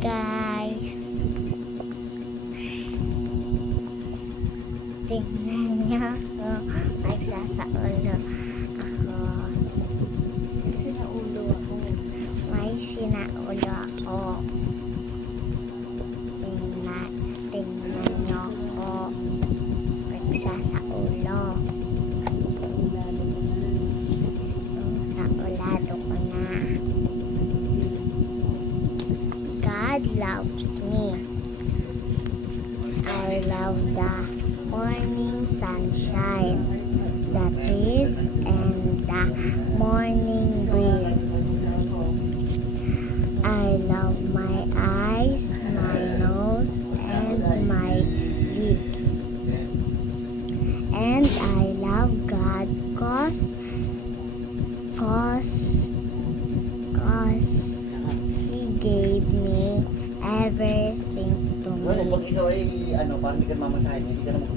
guys. Tingnan niyo ako. Nagsasaulo ako. Sinaulo ako. May sinaulo ako. Tingnan niyo ako. Nagsasaulo. Saulado ko na. God loves me. I love the morning sunshine, the trees, and the morning breeze. I love my eyes, my nose, and my lips. And I love God cause He gave me everything to Well, me. pag ikaw ay parang hindi ka mamasahin, hindi ka na mag